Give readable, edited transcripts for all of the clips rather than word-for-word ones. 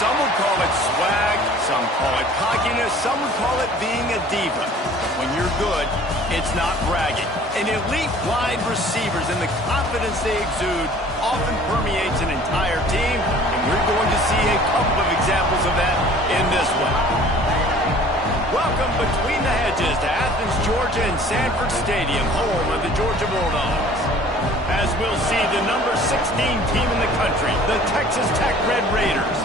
Some would call it swag, some call it cockiness, some would call it being a diva. But when you're good, it's not bragging. And elite wide receivers and the confidence they exude often permeates an entire team, and we're going to see a couple of examples of that in this one. Welcome between the hedges to Athens, Georgia and Sanford Stadium, home of the Georgia Bulldogs. As we'll see, the number 16 team in the country, the Texas Tech Red Raiders,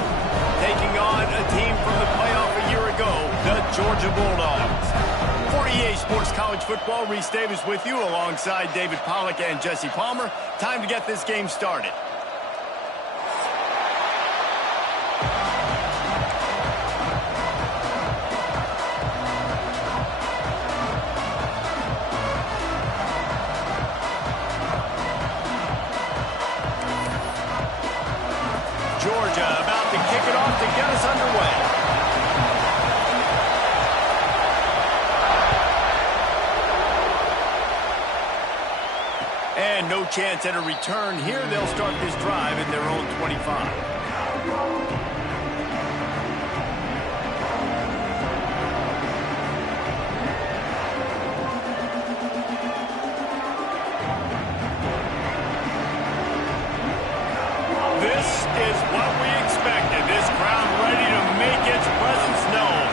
taking on a team from the playoff a year ago, the Georgia Bulldogs. For EA Sports College Football, Reese Davis with you alongside David Pollack and Jesse Palmer. Time to get this game started. Georgia about to kick it off to get us underway. And no chance at a return here. They'll start this drive at their own 25. This is what we expected. This crowd ready to make its presence known.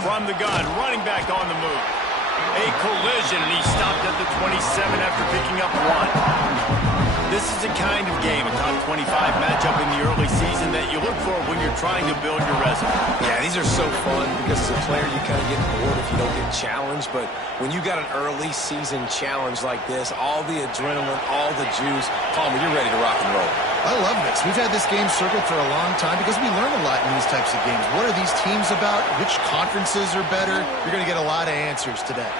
From the gun, running back on the move. A collision, and he stopped at the 27 after picking up one. This is the kind of game, a top 25 matchup in the early season that you look for when you're trying to build your resume. Yeah, these are so fun because as a player you kind of get bored if you don't get challenged, but when you got an early season challenge like this, all the adrenaline, all the juice, Palmer, you're ready to rock and roll. I love this. We've had this game circled for a long time because we learn a lot in these types of games. What are these teams about? Which conferences are better? You're going to get a lot of answers today.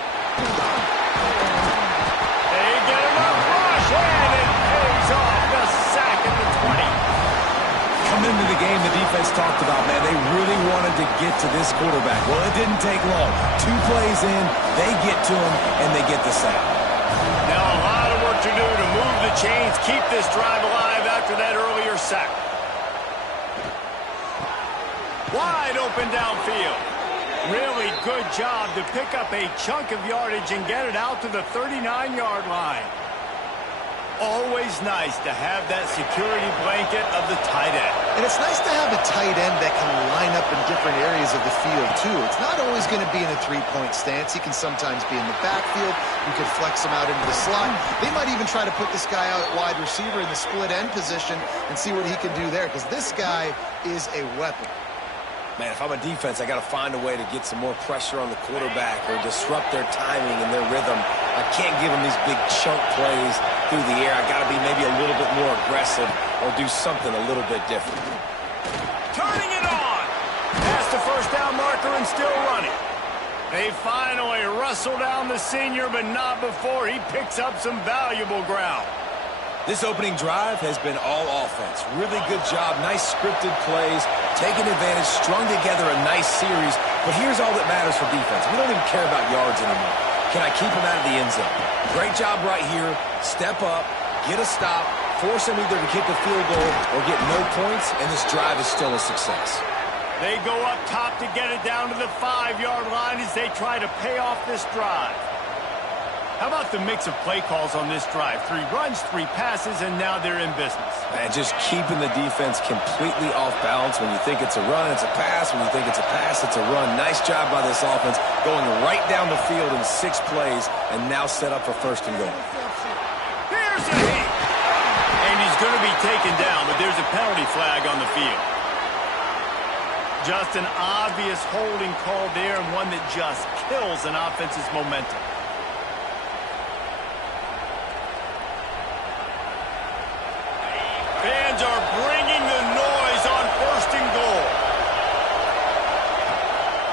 They get him up, rush, and it pays off. The sack at the 20. Coming into the game, the defense talked about, man, they really wanted to get to this quarterback. Well, it didn't take long. 2 plays in, they get to him, and they get the sack. Now a lot of work to do to move the chains, keep this drive alive after that earlier sack. Wide open downfield. Really good job to pick up a chunk of yardage and get it out to the 39-yard line. Always nice to have that security blanket of the tight end. And it's nice to have a tight end that can line up in different areas of the field, too. It's not always going to be in a three-point stance. He can sometimes be in the backfield. You could flex him out into the slot. They might even try to put this guy out at wide receiver in the split end position and see what he can do there, because this guy is a weapon. Man, if I'm a defense, I got to find a way to get some more pressure on the quarterback or disrupt their timing and their rhythm. I can't give them these big chunk plays through the air. I got to be maybe a little bit more aggressive or do something a little bit different. Turning it on. Past the first down marker and still running. They finally wrestle down the senior, but not before he picks up some valuable ground. This opening drive has been all offense. Really good job, nice scripted plays, taking advantage, strung together a nice series. But here's all that matters for defense. We don't even care about yards anymore. Can I keep him out of the end zone? Great job right here. Step up, get a stop, force him either to kick a field goal or get no points, and this drive is still a success. They go up top to get it down to the 5-yard line as they try to pay off this drive. How about the mix of play calls on this drive? 3 runs, 3 passes, and now they're in business. And just keeping the defense completely off balance. When you think it's a run, it's a pass. When you think it's a pass, it's a run. Nice job by this offense, going right down the field in 6 plays, and now set up for first and goal. Here's a hit. And he's going to be taken down, but there's a penalty flag on the field. Just an obvious holding call there, and one that just kills an offense's momentum. Fans are bringing the noise on first and goal.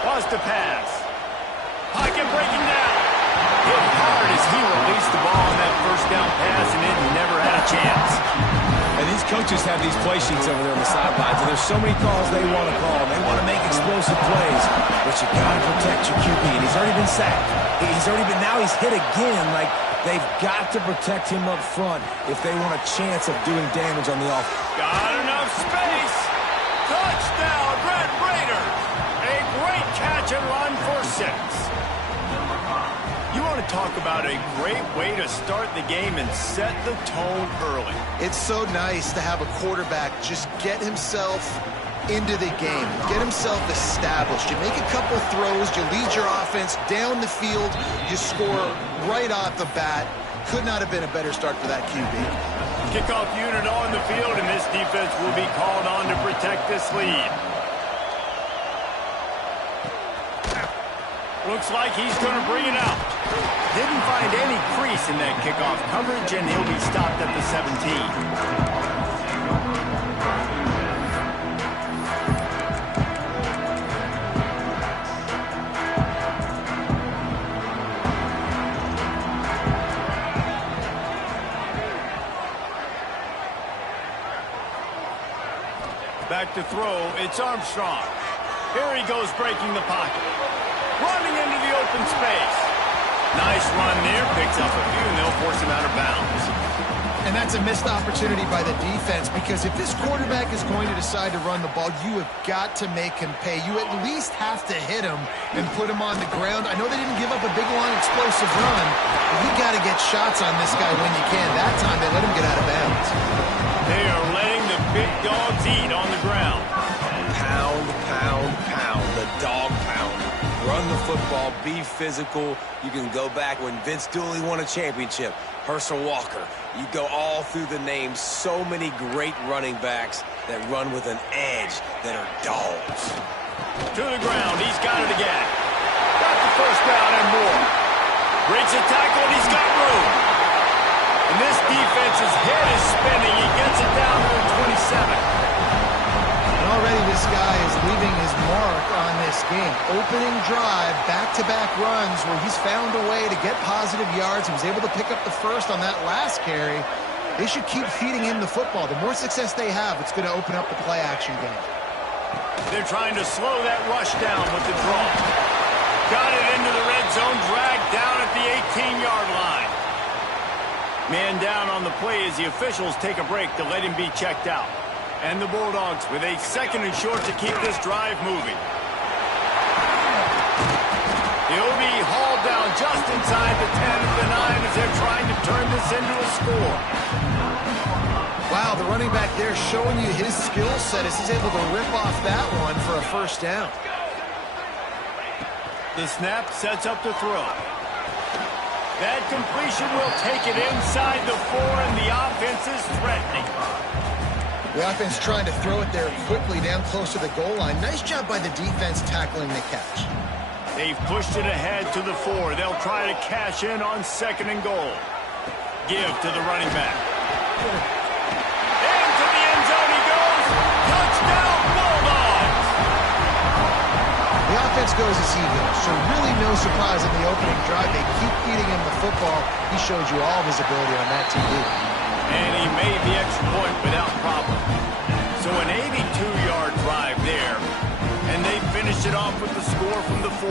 Wants to pass. Pocket breaking down. Hit hard as he released the ball on that first down pass, and it never had a chance. And these Coaches have these play sheets over there on the sidelines, and there's so many calls they want to call. They want to make explosive plays, but you got to protect your QB, and he's already been sacked. Now he's hit again. Like, they've got to protect him up front if they want a chance of doing damage on the offense. Got enough space. Touchdown, Red Raiders. A great catch and run for 6. You want to talk about a great way to start the game and set the tone early. It's so nice to have a quarterback just get himself into the game, get himself established. You make a couple throws, you lead your offense down the field, you score right off the bat. Could not have been a better start for that QB. Kickoff unit on the field, and this defense will be called on to protect this lead. Looks like he's going to bring it out. Didn't find any crease in that kickoff coverage, and he'll be stopped at the 17. Back to throw, it's Armstrong. Here he goes, breaking the pocket. Running into the open space. Nice run there, picks up a few, and they'll force him out of bounds. And that's a missed opportunity by the defense, because if this quarterback is going to decide to run the ball, you have got to make him pay. You at least have to hit him and put him on the ground. I know they didn't give up a big, long, explosive run, but you got to get shots on this guy when you can. That time, they let him get out of bounds. They are letting the big dogs eat on the ground. Pound, pound, pound. The dog pound. Run the football, be physical. You can go back when Vince Dooley won a championship. Herschel Walker. You go all through the names. So many great running backs that run with an edge that are dogs. To the ground. He's got it again. Got the first down and more. Breaks a tackle, and he's got room. And this defense's head is spinning. He gets it down to the 27. And already this guy is leaving his mark on this game. Opening drive, back-to-back runs where he's found a way to get positive yards. He was able to pick up the first on that last carry. They should keep feeding him the football. The more success they have, it's going to open up the play-action game. They're trying to slow that rush down with the draw. Got it into the red zone, dragged down at the 18-yard line. Man down on the play as the officials take a break to let him be checked out. And the Bulldogs with a 2nd and short to keep this drive moving. He'll be hauled down just inside the 10 of the 9 as they're trying to turn this into a score. Wow, the running back there showing you his skill set as he's able to rip off that one for a first down. The snap sets up the throw. That completion will take it inside the 4, and the offense is threatening. The offense trying to throw it there quickly down close to the goal line. Nice job by the defense tackling the catch. They've pushed it ahead to the 4. They'll try to cash in on 2nd and goal. Give to the running back. Into the end zone he goes. Touchdown, Bulldogs! The offense goes as he goes, so really no surprise in the opening drive. They keep feeding him the football. He showed you all of his ability on that TV. And he made the extra point without problem. So an 82-yard drive there. And they finish it off with the score from the 4.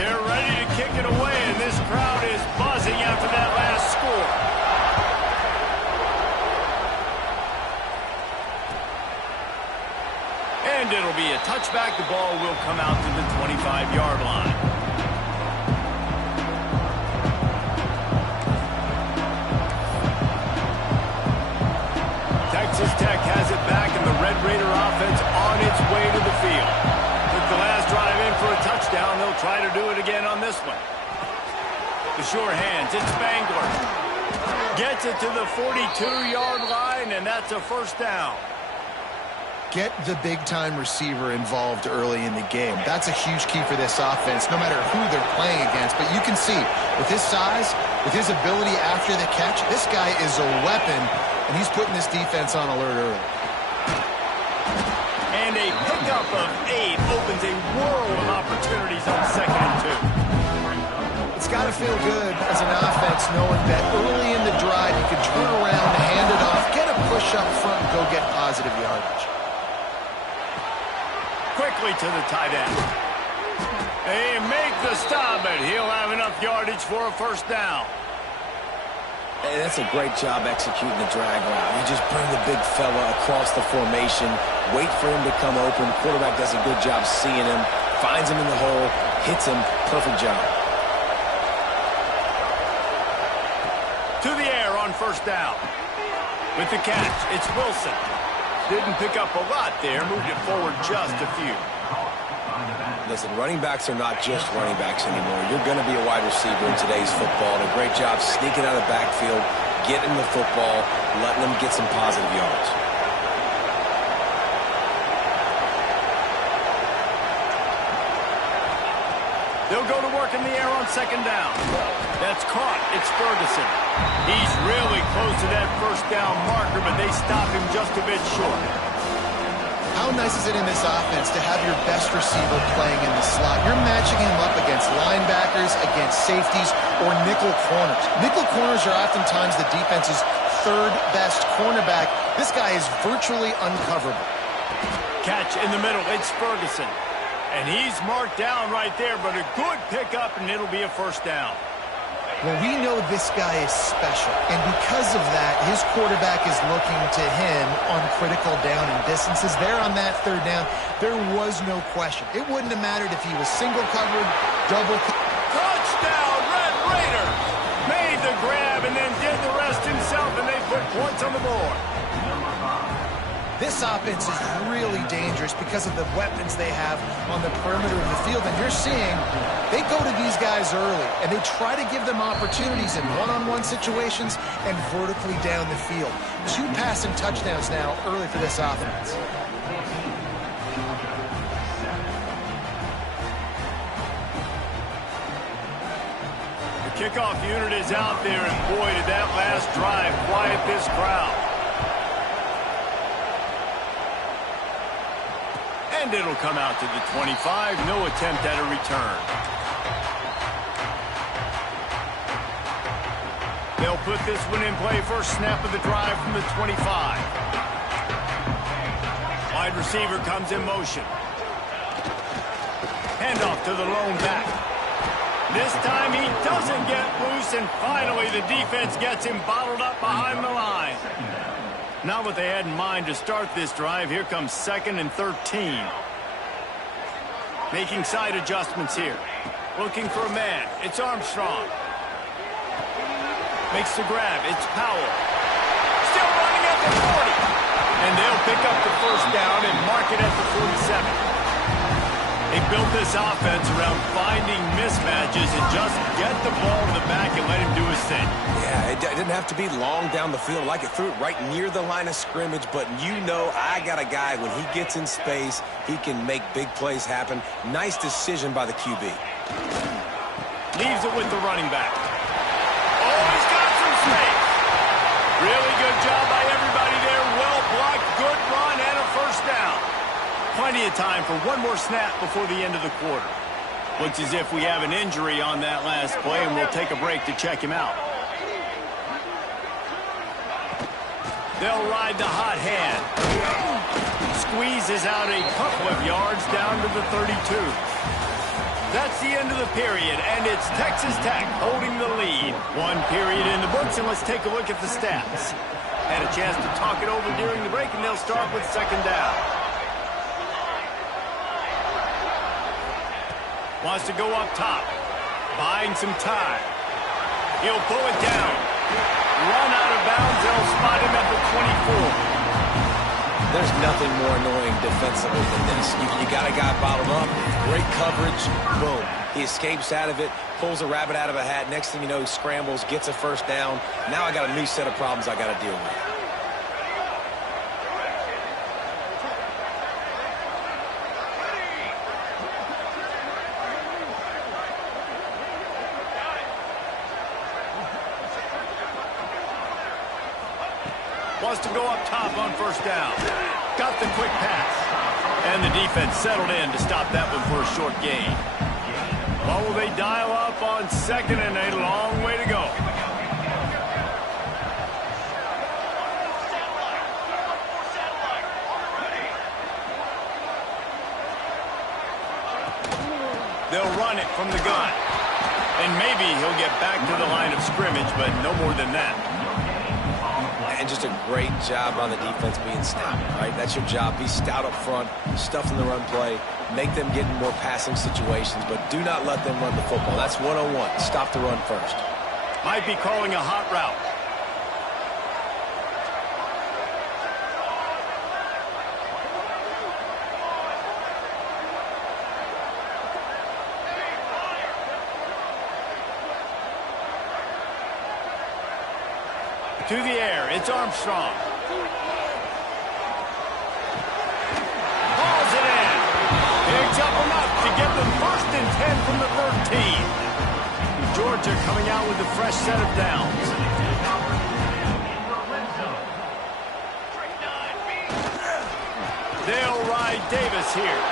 They're ready to kick it away, and this crowd is buzzing after that last score. And it'll be a touchback. The ball will come out to the 25-yard line. Texas Tech has it back, and the Red Raider offense on its way to the field. Took the last drive in for a touchdown. They'll try to do it again on this one. The sure hands, it's Spangler. Gets it to the 42-yard line, and that's a first down. Get the big-time receiver involved early in the game. That's a huge key for this offense, no matter who they're playing against. But you can see, with his size, with his ability after the catch, this guy is a weapon, and he's putting this defense on alert early. And a pickup of 8 opens a world of opportunities on 2nd and 2. It's got to feel good as an offense knowing that early in the drive you can turn around, hand it off, get a push push up front and go get positive yardage. Quickly to the tight end. They make the stop, but he'll have enough yardage for a first down. Hey, that's a great job executing the drag route. You just bring the big fella across the formation, wait for him to come open. Quarterback does a good job seeing him, finds him in the hole, hits him. Perfect job. To the air on first down. With the catch, it's Wilson. Didn't pick up a lot there, moved it forward just a few. Listen, running backs are not just running backs anymore. You're going to be a wide receiver in today's football. And a great job sneaking out of the backfield, getting the football, letting them get some positive yards. They'll go to work in the air on second down. That's caught. It's Ferguson. He's really close to that first down marker, but they stop him just a bit short. How nice is it in this offense to have your best receiver playing in the slot? You're matching him up against linebackers, against safeties, or nickel corners. Nickel corners are oftentimes the defense's third best cornerback. This guy is virtually uncoverable. Catch in the middle. It's Ferguson. And he's marked down right there, but a good pickup, and it'll be a first down. Well, we know this guy is special, and because of that, his quarterback is looking to him on critical down and distances. There on that third down, there was no question. It wouldn't have mattered if he was single covered, double covered. Touchdown, Red Raiders! Made the grab and then did the rest himself, and they put points on the board. This offense is really dangerous because of the weapons they have on the perimeter of the field. And you're seeing they go to these guys early, and they try to give them opportunities in one-on-one situations and vertically down the field. 2 passing touchdowns now early for this offense. The kickoff unit is out there, and boy, did that last drive quiet this crowd. And it'll come out to the 25. No attempt at a return. They'll put this one in play. First snap of the drive from the 25. Wide receiver comes in motion. Handoff to the lone back. This time he doesn't get loose, and finally the defense gets him bottled up behind the line. Not what they had in mind to start this drive. Here comes 2nd and 13. Making side adjustments here. Looking for a man. It's Armstrong. Makes the grab. It's Powell. Still running at the 40. And they'll pick up the first down and mark it at the 47. They built this offense around finding mismatches and just get the ball to the back and let him do his thing. Yeah, it didn't have to be long down the field. Like it threw it right near the line of scrimmage, but you know I got a guy, when he gets in space, he can make big plays happen. Nice decision by the QB. Leaves it with the running back. Oh, he's got some space. Really good job by everybody there. Well blocked, good run, and a first down. Plenty of time for one more snap before the end of the quarter. Looks as if we have an injury on that last play, and we'll take a break to check him out. They'll ride the hot hand. Squeezes out a couple of yards down to the 32. That's the end of the period, and it's Texas Tech holding the lead. 1 period in the books, and let's take a look at the stats. Had a chance to talk it over during the break, and they'll start with second down. Wants to go up top. Buying some time. He'll pull it down. Run out of bounds. They'll spot him at the 24. There's nothing more annoying defensively than this. You got a guy bottled up. Great coverage. Boom. He escapes out of it. Pulls a rabbit out of a hat. Next thing you know, he scrambles. Gets a first down. Now I got a new set of problems I got to deal with. Wants to go up top on first down. Got the quick pass. And the defense settled in to stop that one for a short gain. What will they dial up on second, and a long way to go. They'll run it from the gun. And maybe he'll get back to the line of scrimmage, but no more than that. And just a great job on the defense being stout, right? That's your job. Be stout up front, stuff in the run play, make them get in more passing situations, but do not let them run the football. That's 101. Stop the run first. Might be calling a hot route. To the air, it's Armstrong. Hauls it in. Picks up enough to get the 1st and 10 from the 13. Georgia coming out with a fresh set of downs. They'll ride Davis here.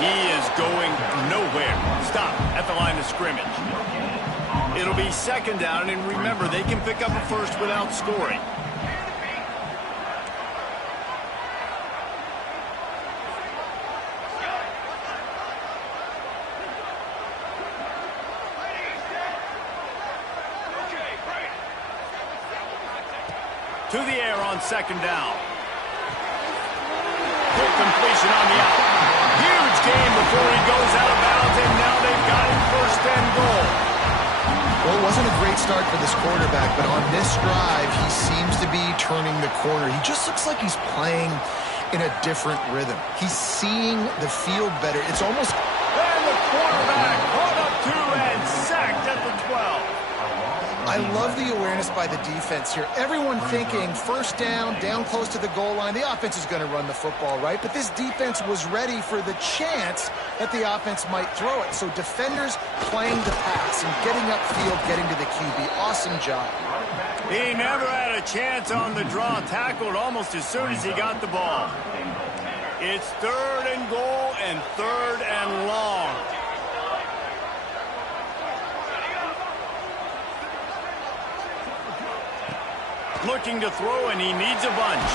He is going nowhere. Stop at the line of scrimmage. It'll be 2nd down, and remember, they can pick up a first without scoring. To the air on 2nd down. Quick completion on the out. Huge game before he goes out of bounds, and now they've got him 1st and goal. Well, it wasn't a great start for this quarterback, but on this drive, he seems to be turning the corner. He just looks like he's playing in a different rhythm. He's seeing the field better. It's almost... And the quarterback brought up 2 and sacked at the 12. I love the awareness by the defense here. Everyone thinking 1st down, down close to the goal line. The offense is going to run the football, right? But this defense was ready for the chance that the offense might throw it. So defenders playing the pass and getting upfield, getting to the QB. Awesome job. He never had a chance on the draw. Tackled almost as soon as he got the ball. It's 3rd and goal and 3rd and long. Looking to throw, and he needs a bunch.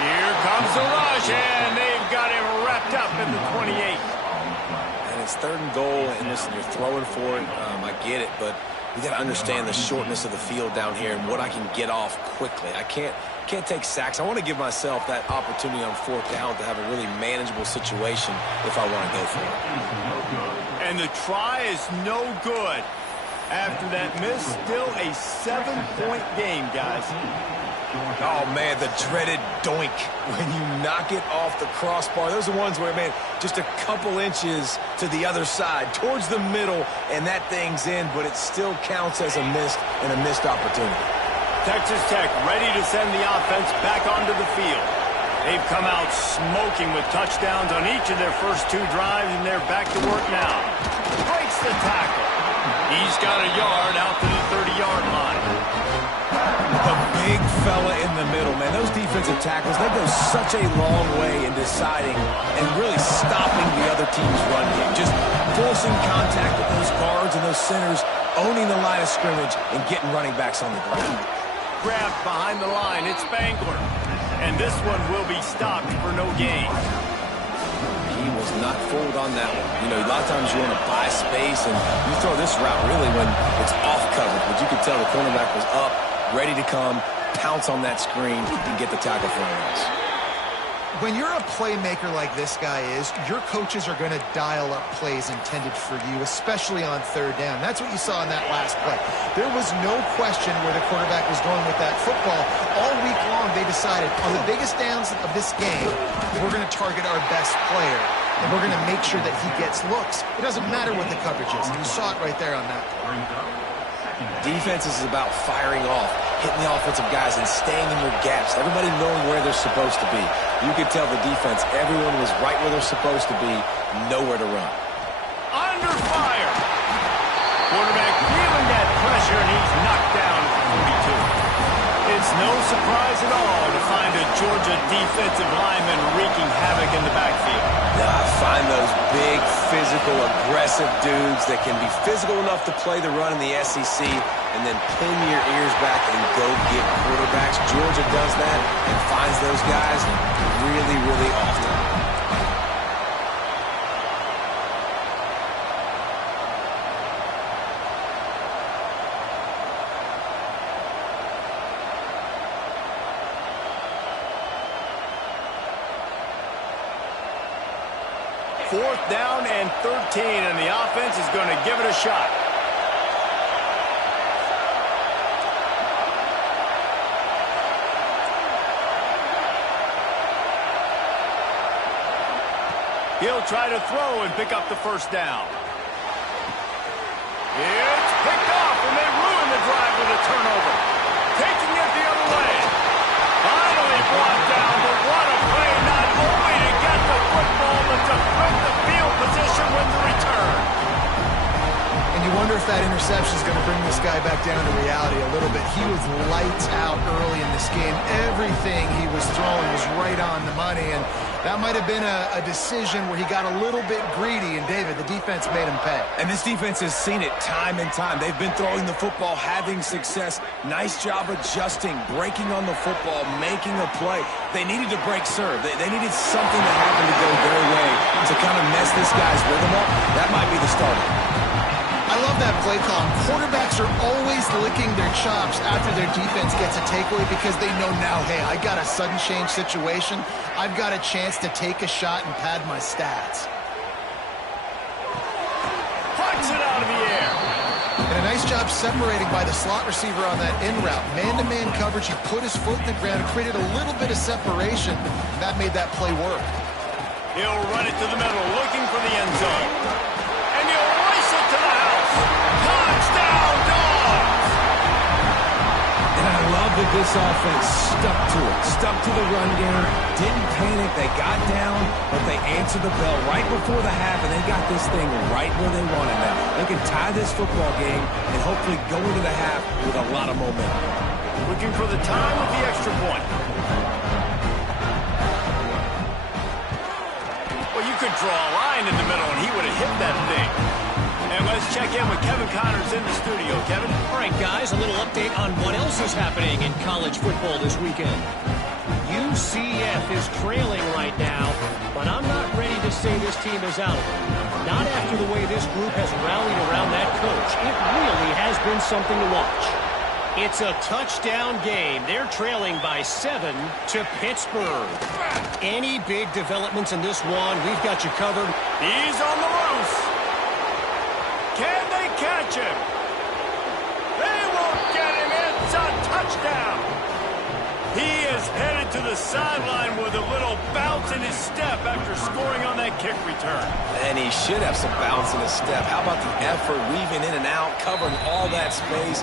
Here comes the rush, and they've got him wrapped up at the 28. And it's 3rd and goal, and listen, you're throwing for it. I get it, but you got to understand the shortness of the field down here and what I can get off quickly. I can't take sacks. I want to give myself that opportunity on 4th down to have a really manageable situation if I want to go for it. And the try is no good. After that miss, still a 7-point game, guys. Oh, man, the dreaded doink when you knock it off the crossbar. Those are ones where, man, just a couple inches to the other side, towards the middle, and that thing's in, but it still counts as a missed opportunity. Texas Tech ready to send the offense back onto the field. They've come out smoking with touchdowns on each of their first 2 drives, and they're back to work now. Breaks the tackle. He's got a yard out to the 30-yard line. The big fella in the middle, man. Those defensive tackles, they go such a long way in deciding and really stopping the other team's run game. Just forcing contact with those guards and those centers, owning the line of scrimmage, and getting running backs on the ground. Grabbed behind the line. It's Spangler. And this one will be stopped for no gain. He was not fooled on that one. You know, a lot of times you want to buy space, and you throw this route really when it's off coverage. But you could tell the cornerback was up, ready to come, pounce on that screen, and get the tackle for a loss. When you're a playmaker like this guy is, your coaches are going to dial up plays intended for you, especially on 3rd down. That's what you saw in that last play. There was no question where the quarterback was going with that football. All week long, they decided, on the biggest downs of this game, we're going to target our best player, and we're going to make sure that he gets looks. It doesn't matter what the coverage is. You saw it right there on that play. Defense is about firing off, hitting the offensive guys, and staying in your gaps. Everybody knowing where they're supposed to be. You could tell the defense, everyone was right where they're supposed to be, nowhere to run. Under fire. Quarterback feeling that pressure, and he's knocked down at the 42. It's no surprise at all to find a Georgia defensive lineman wreaking havoc in the backfield. I find those big, physical, aggressive dudes that can be physical enough to play the run in the SEC and then pin your ears back and go get quarterbacks. Georgia does that and finds those guys really, really often. 4th down and 13, and the offense is going to give it a shot. He'll try to throw and pick up the first down. It's picked off, and they ruin the drive with a turnover. Taking it the other way. Finally brought down, but what a play, not only to get the football, but to flip the field position with the return. And you wonder if that interception is going to bring this guy back down to reality a little bit. He was lights out early in this game. Everything he was throwing was right on the money, and that might have been a decision where he got a little bit greedy, and David, the defense made him pay. And this defense has seen it time and time. They've been throwing the football, having success. Nice job adjusting, breaking on the football, making a play. They needed to break serve. They needed something to happen to go their way to kind of mess this guy's rhythm up. That might be the starter. I love that play call. Quarterbacks are always licking their chops after their defense gets a takeaway because they know now, hey, I got a sudden change situation. I've got a chance to take a shot and pad my stats. Punts it out of the air. And a nice job separating by the slot receiver on that in route. Man-to-man coverage, he put his foot in the ground, created a little bit of separation, and that made that play work. He'll run it to the middle, looking for the end zone. And he'll race it to the house. Touchdown, Dogs! And I love that this offense stuck to it, stuck to the run game, didn't panic. They got down, but they answered the bell right before the half, and they got this thing right where they wanted now. They can tie this football game and hopefully go into the half with a lot of momentum. Looking for the time with the extra point. Well, you could draw a line in the middle, and he would have hit that thing. And let's check in with Kevin Connors in the studio. Kevin? All right, guys, a little update on what else is happening in college football this weekend. UCF is trailing right now, but I'm not ready to say this team is out of it. Not after the way this group has rallied around that coach. It really has been something to watch. It's a touchdown game. They're trailing by 7 to Pittsburgh. Any big developments in this one, we've got you covered. He's on the loose. Can they catch him? They won't get him. It's a touchdown. He is headed to the sideline with a little bounce in his step after scoring on that kick return. And he should have some bounce in his step. How about the effort, weaving in and out, covering all that space.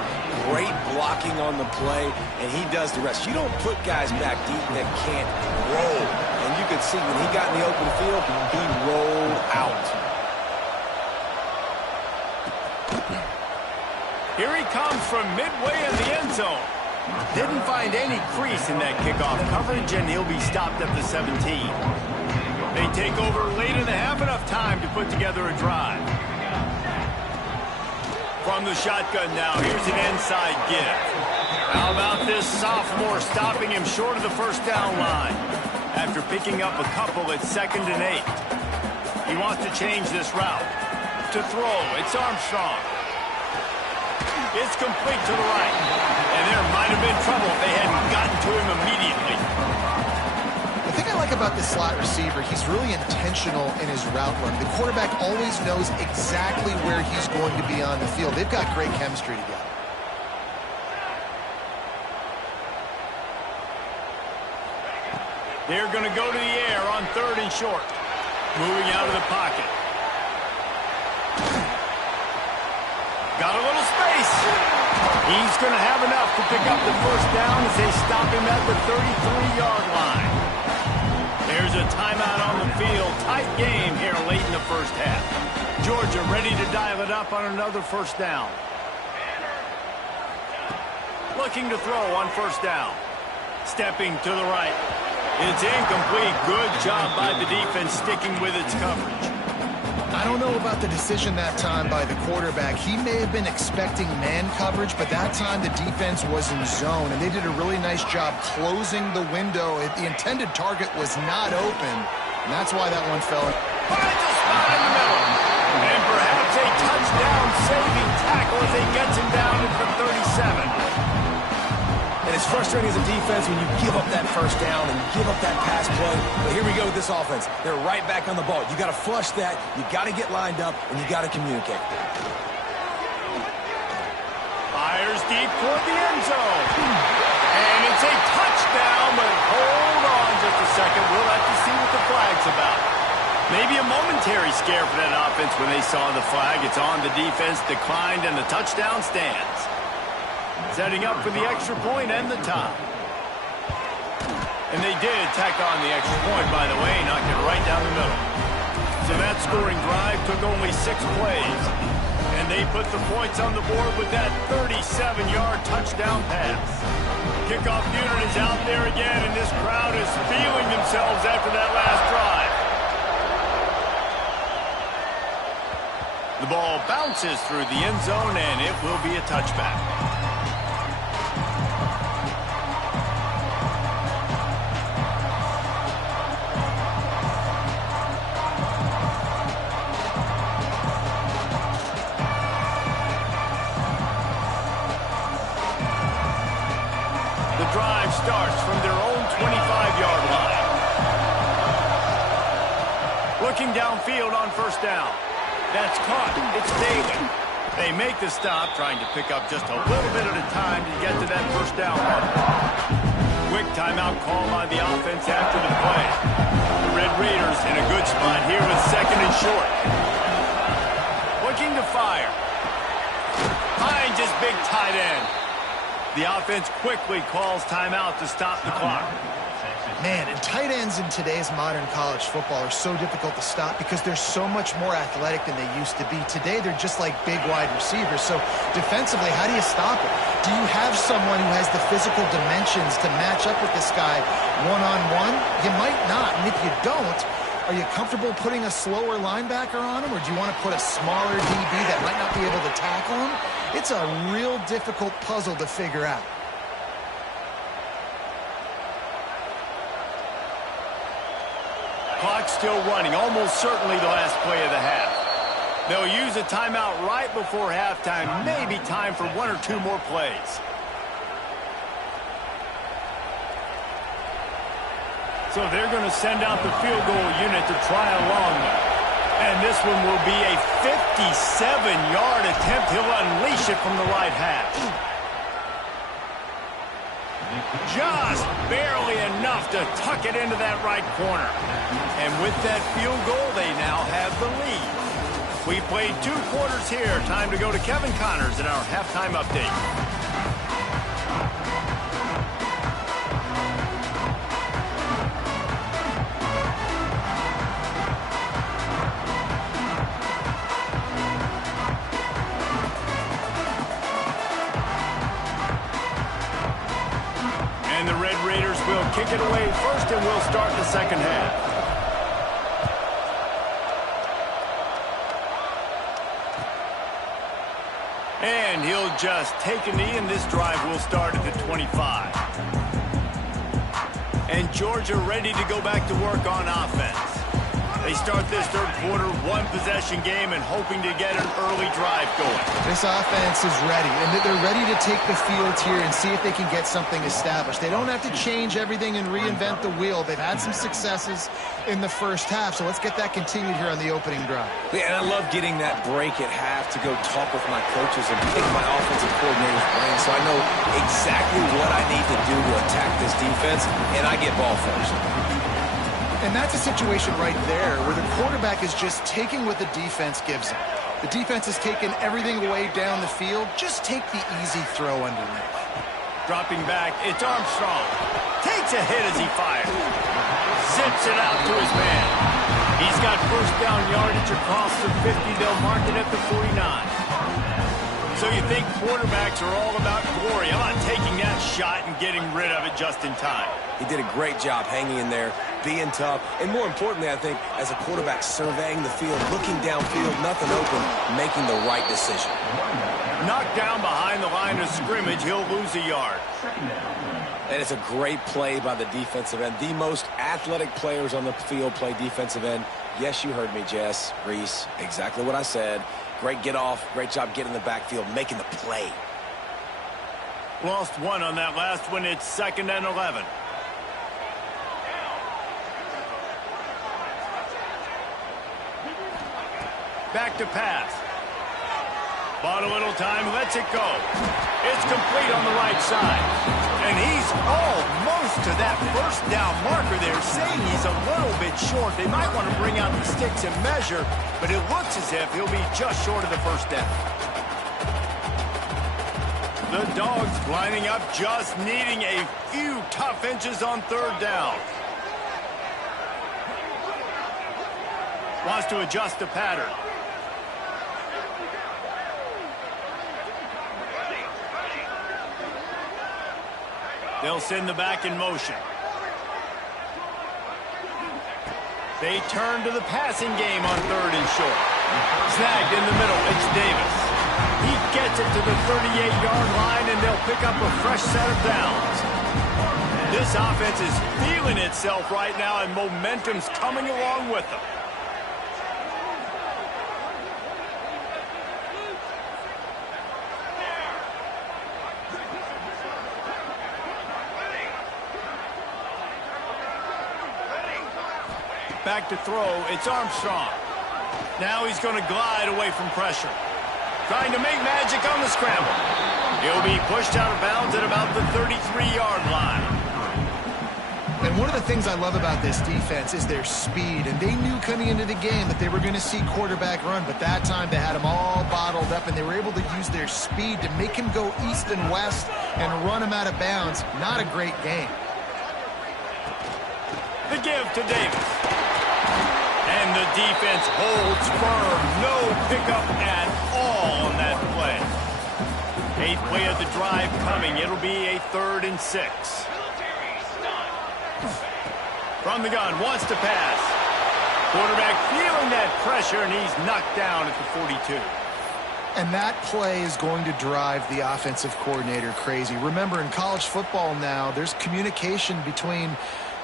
Great blocking on the play, and he does the rest. You don't put guys back deep that can't roll. And you could see when he got in the open field, he rolled out. Here he comes from midway in the end zone. Didn't find any crease in that kickoff coverage, and he'll be stopped at the 17. They take over late in the half, enough time to put together a drive. From the shotgun now, here's an inside give. How about this sophomore stopping him short of the first down line after picking up a couple at 2nd and 8. He wants to change this route. To throw, it's Armstrong. It's complete to the right. And there might have been trouble if they hadn't gotten to him immediately. The thing I like about this slot receiver, he's really intentional in his route run. The quarterback always knows exactly where he's going to be on the field. They've got great chemistry together. They're going to go to the air on 3rd and short. Moving out of the pocket. Got a little space. He's going to have enough to pick up the first down as they stop him at the 33-yard line. There's a timeout on the field. Tight game here late in the first half. Georgia ready to dial it up on another first down. Looking to throw on first down. Stepping to the right. It's incomplete. Good job by the defense sticking with its coverage. I don't know about the decision that time by the quarterback. He may have been expecting man coverage, but that time the defense was in zone, and they did a really nice job closing the window. The intended target was not open, and that's why that one fell. Finds a spot in the middle. And perhaps a touchdown-saving tackle as he gets him down at the 37. And It's frustrating as a defense when you give up that first down and you give up that pass play. But here we go with this offense. They're right back on the ball. You got to flush that. You got to get lined up, and you got to communicate. Fires deep toward the end zone. And it's a touchdown, but hold on just a second. We'll have to see what the flag's about. Maybe a momentary scare for that offense when they saw the flag. It's on, the defense declined, and the touchdown stands. Setting up for the extra point and the tie. And they did tack on the extra point, by the way, knocked it right down the middle. So that scoring drive took only 6 plays. And they put the points on the board with that 37-yard touchdown pass. Kickoff unit is out there again, and this crowd is feeling themselves after that last drive. The ball bounces through the end zone, and it will be a touchback. The drive starts from their own 25-yard line. Looking downfield on first down. That's caught. It's Daly. They make the stop, trying to pick up just a little bit at a time to get to that first down mark. Quick timeout call by the offense after the play. The Red Raiders in a good spot here with second and short. Looking to fire. Finds his big tight end. The offense quickly calls timeout to stop the clock. Man, and tight ends in today's modern college football are so difficult to stop because they're so much more athletic than they used to be. Today, they're just like big wide receivers. So defensively, how do you stop it? Do you have someone who has the physical dimensions to match up with this guy one-on-one? You might not. And if you don't, are you comfortable putting a slower linebacker on him? Or do you want to put a smaller DB that might not be able to tackle him? It's a real difficult puzzle to figure out. Clock still running, almost certainly the last play of the half. They'll use a timeout right before halftime, maybe time for 1 or 2 more plays. So they're going to send out the field goal unit to try a long one. And this one will be a 57-yard attempt. He'll unleash it from the right half. Just barely enough to tuck it into that right corner. And with that field goal, they now have the lead. We played 2 quarters here. Time to go to Kevin Connors in our halftime update. And the Red Raiders will kick it away first, and we'll start the second half. And he'll just take a knee, and this drive will start at the 25. And Georgia ready to go back to work on offense. They start this third quarter, 1-possession game, and hoping to get an early drive going. This offense is ready, and they're ready to take the field here and see if they can get something established. They don't have to change everything and reinvent the wheel. They've had some successes in the first half, so let's get that continued here on the opening drive. Yeah, and I love getting that break at half to go talk with my coaches and pick my offensive coordinator's brain so I know exactly what I need to do to attack this defense, and I get ball first. And that's a situation right there where the quarterback is just taking what the defense gives him. The defense has taken everything away down the field. Just take the easy throw underneath. Dropping back, it's Armstrong. Takes a hit as he fires. Zips it out to his man. He's got first down yardage across the 50. They'll mark it at the 49. So you think quarterbacks are all about glory. How about taking that shot and getting rid of it just in time? He did a great job hanging in there, being tough, and more importantly, I think, as a quarterback, surveying the field, looking downfield, nothing open, making the right decision. Knocked down behind the line of scrimmage, he'll lose a yard. And it's a great play by the defensive end. The most athletic players on the field play defensive end. Yes, you heard me, Jess, Reese, exactly what I said. Great get off, great job getting in the backfield, making the play. Lost one on that last one. It's 2nd and 11. Back to pass. Bought a little time, lets it go. It's complete on the right side. And he's almost to that first down marker there, saying he's a little bit short. They might want to bring out the sticks and measure, but it looks as if he'll be just short of the first down. The Dogs lining up, just needing a few tough inches on 3rd down. Wants to adjust the pattern. They'll send the back in motion. They turn to the passing game on 3rd and short. Snagged in the middle, it's Davis. He gets it to the 38-yard line, and they'll pick up a fresh set of downs. This offense is feeling itself right now, and momentum's coming along with them. Back to throw, it's Armstrong. Now he's going to glide away from pressure. Trying to make magic on the scramble. He'll be pushed out of bounds at about the 33-yard line. And one of the things I love about this defense is their speed. And they knew coming into the game that they were going to see quarterback run, but that time they had him all bottled up, and they were able to use their speed to make him go east and west and run him out of bounds. Not a great game. The give to Davis. And the defense holds firm. No pickup at all on that play. 8th play of the drive coming. It'll be a 3rd and 6. From the gun, wants to pass. Quarterback feeling that pressure, and he's knocked down at the 42. And that play is going to drive the offensive coordinator crazy. Remember, in college football now, there's communication between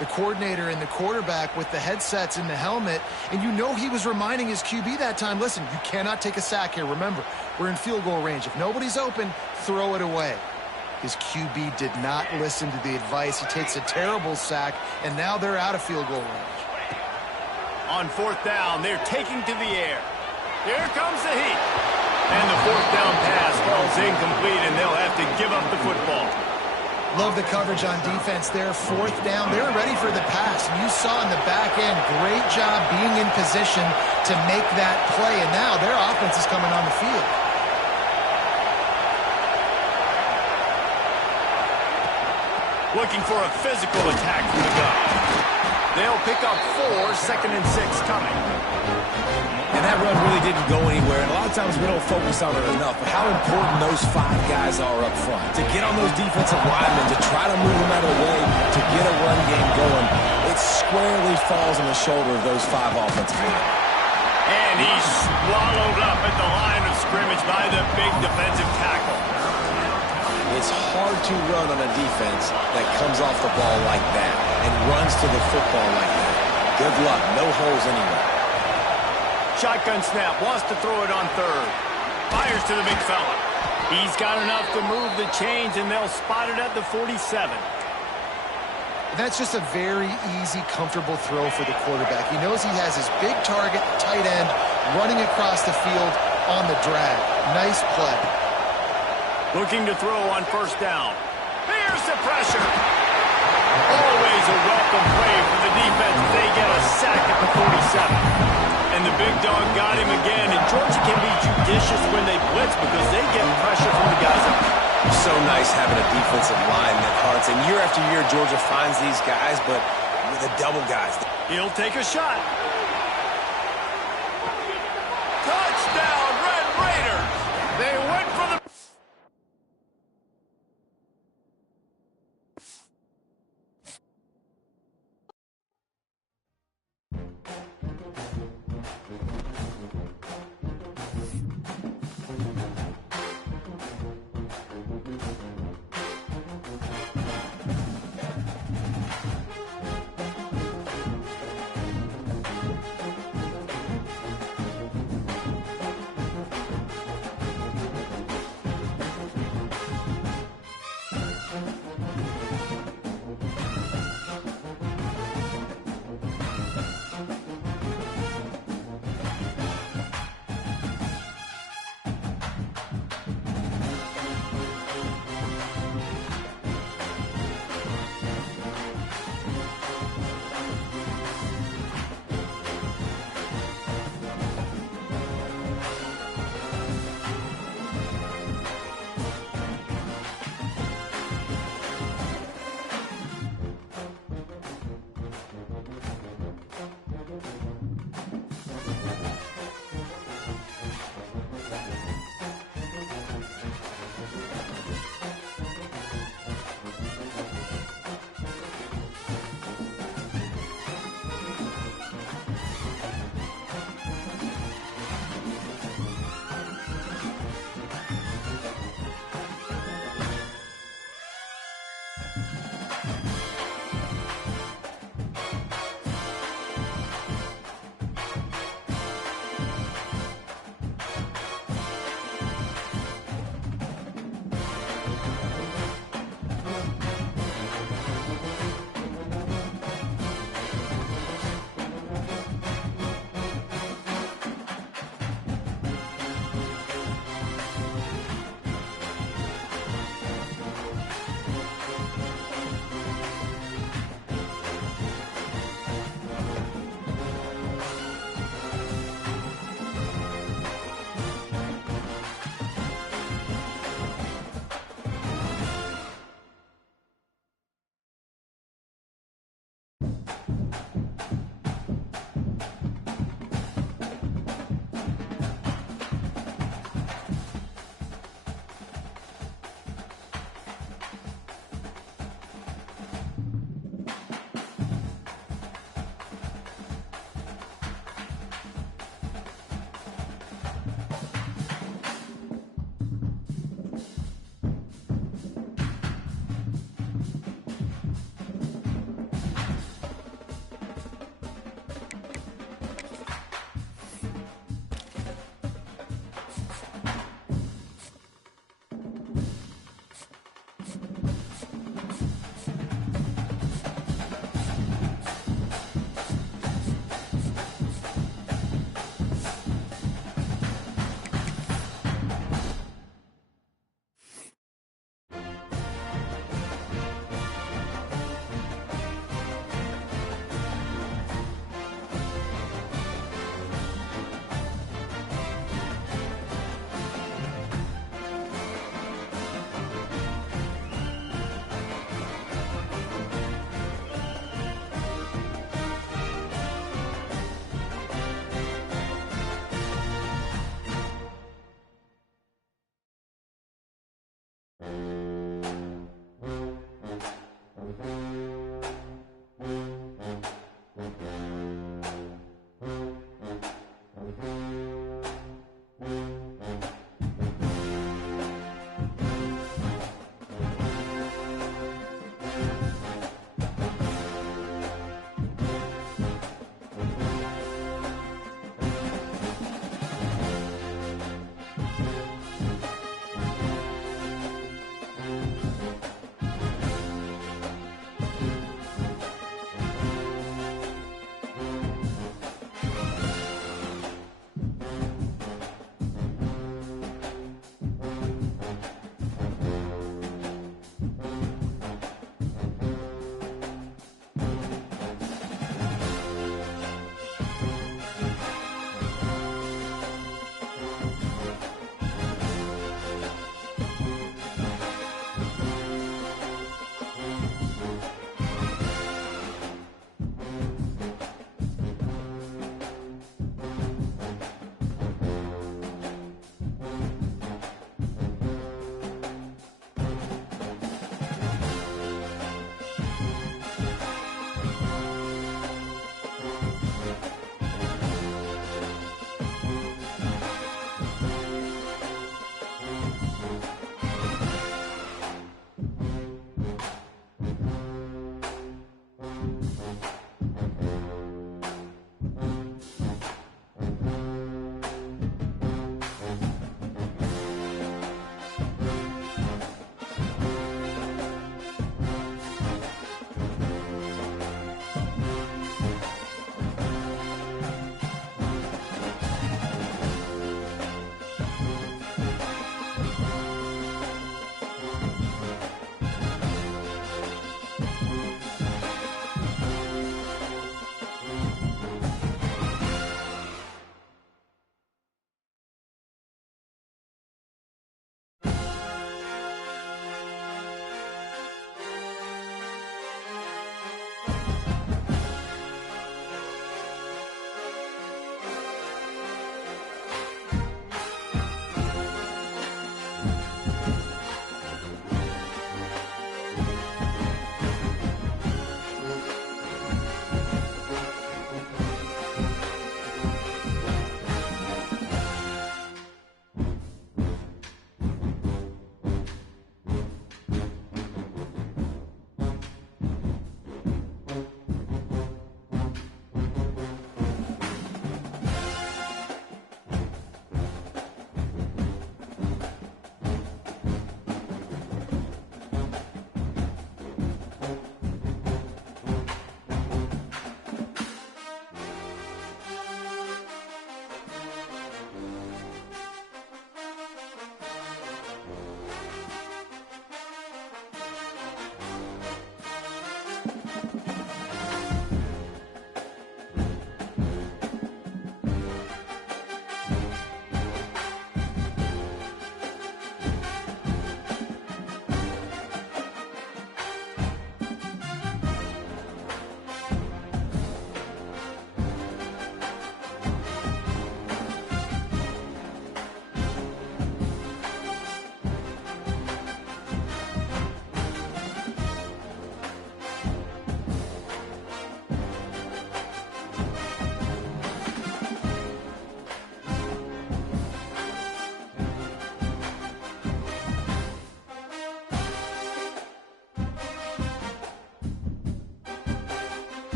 the coordinator and the quarterback with the headsets in the helmet, and you know he was reminding his QB that time, listen, you cannot take a sack here. Remember, we're in field goal range. If nobody's open, throw it away. His QB did not listen to the advice. He takes a terrible sack, and now they're out of field goal range. On 4th down, they're taking to the air. Here comes the heat. And the 4th down pass falls incomplete, and they'll have to give up the football. Love the coverage on defense there. 4th down, they're ready for the pass. And you saw in the back end, great job being in position to make that play. And now their offense is coming on the field. Looking for a physical attack from the gun. They'll pick up 4, 2nd and 6 coming. And that run really didn't go anywhere. And a lot of times we don't focus on it enough. But how important those 5 guys are up front. To get on those defensive linemen, to try to move them out of the way, to get a run game going, it squarely falls on the shoulder of those 5 offensive men. And he's swallowed up at the line of scrimmage by the big defensive tackle. It's hard to run on a defense that comes off the ball like that and runs to the football like that. Good luck. No holes anywhere. Shotgun snap, wants to throw it on 3rd. Fires to the big fella. He's got enough to move the chains, and they'll spot it at the 47. That's just a very easy, comfortable throw for the quarterback. He knows he has his big target, tight end, running across the field on the drag. Nice play. Looking to throw on 1st down. Here's the pressure. Always a welcome play for the defense. They get a sack at the 47. And the big dog got him again. And Georgia can be judicious when they blitz because they get pressure from the guys up. So nice having a defensive line that hunts. And year after year, Georgia finds these guys, but with the double guys. He'll take a shot.